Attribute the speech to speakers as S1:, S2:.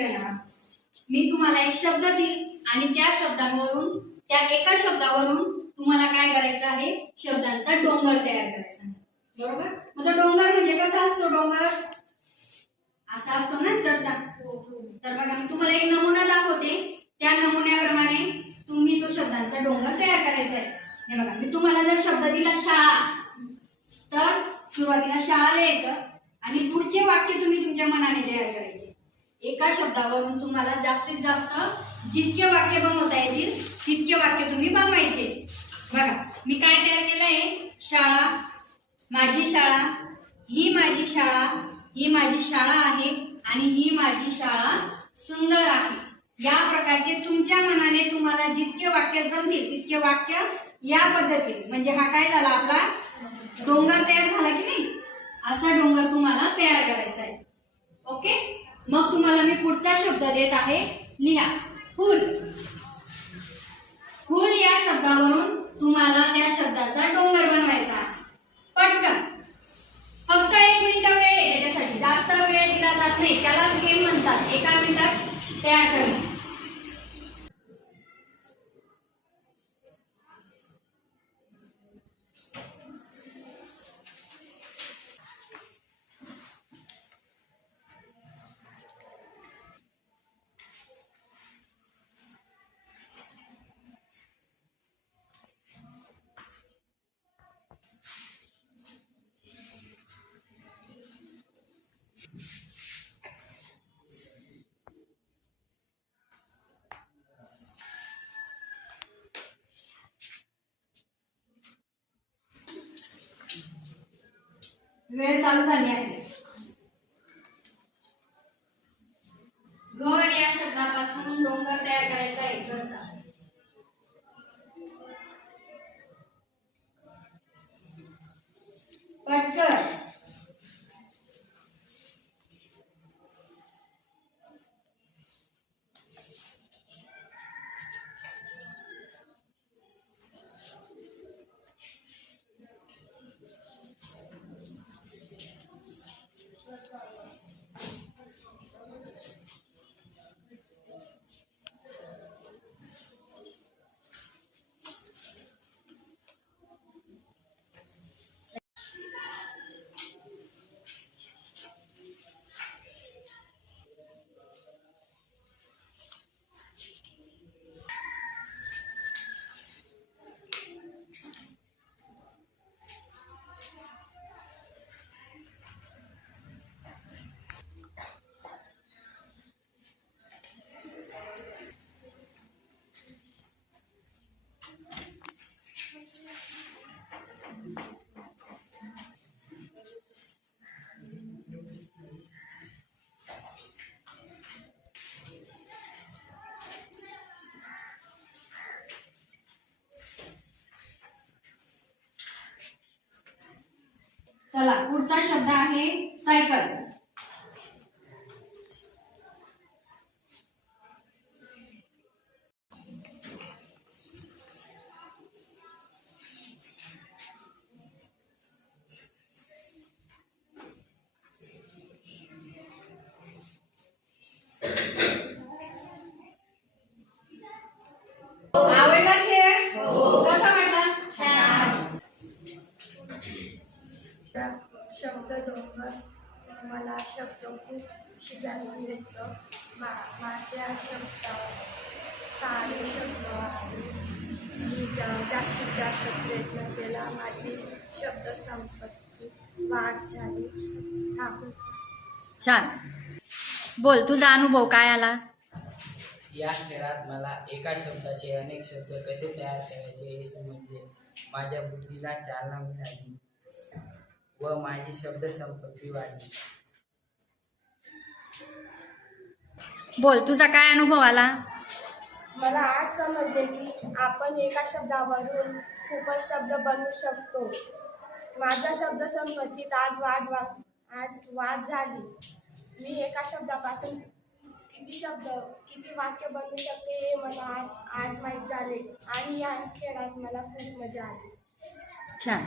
S1: करणार. मी तुम्हाला एक शब्द देईल आणि त्या शब्दांवरून त्या एका शब्दावरून तुम्हाला काय करायचं आहे? शब्दांचा डोंगर तयार करायचा आहे. बरोबर? मग तो डोंगर म्हणजे कसा असतो डोंगर? असा असतो ना चढता. तर बघा मी तुम्हाला एक नमुना दाखवते. त्या नमुन्याप्रमाणे तुम्ही तो शब्दांचा डोंगर तयार करायचा आहे. हे बघा मी तुम्हाला जर शब्द दिला शाळा तर सुरुवातीला शाळा लिहायचं आणि पुढचे वाक्य तुम्ही तुमच्या मनाने तयार करायचे. एका शब्दावरून तुम्हाला जास्तीत जास्त जितके वाक्य बनवता येतील तितके वाक्य तुम्ही बनवायचे. बघा मी काय तयार केलंय शाळा माझी शाळा ही माझी शाळा ही माझी शाळा आहे आणि ही माझी शाळा सुंदर आहे. या प्रकारचे तुमच्या मनाने तुम्हाला जितके वाक्य जमतील तितके वाक्य या पद्धतीने. म्हणजे हा काय झाला आपला? डोंगर तयार झाला की नाही? असा डोंगर तुम्हाला तयार करायचा आहे. ओके? मग तुम्हाला मी पुढचा शब्द देत आहे. लिहा. फुल. फुल या शब्दावरून तुम्हाला त्या शब्दाचा डोंगर बनवायचा. आहे पटकन. फक्त एक मिनिट वेळ आहे. त्याच्यासाठी जास्त वेळ दिला जात नाही. त्याला गेम म्हणतात. एका मिनिटात तयार करणे वेळ चालू झाली आहे. घर या शब्दापासून डोंगर तयार करायचा आहे. घरचा पटकन. चला पुढचा शब्द आहे सायकल आवडला खेळ कसा वाटला छान
S2: शब्द डोंगर शब्द खूप शिकायला मिळतं मा माझ्या शब्दावर सारे शब्द आहे मी जा- जास्तीत जास्त प्रयत्न केला माझी शब्द संपत्ती वाढ झाली थांबून.
S1: छान. बोल तुझा अनुभव काय आला?
S3: या खेळात मला एका शब्दाचे अनेक शब्द कसे तयार करायचे हे समजले. माझ्या बुद्धीला चालना मिळाली व माझी शब्द संपत्ती वाढली.
S1: बोल तुझा काय अनुभव आला?
S2: मला आज समजले की आपण एका शब्दावरून खूपच शब्द बनवू शकतो. माझ्या शब्द संपत्तीत आज वाढ वा आज वाढ झाली. मी एका शब्दापासून किती शब्द किती वाक्य बनवू शकते हे मला आज आज माहीत झाले. आणि या खेळात मला खूप मजा आली.
S1: छान.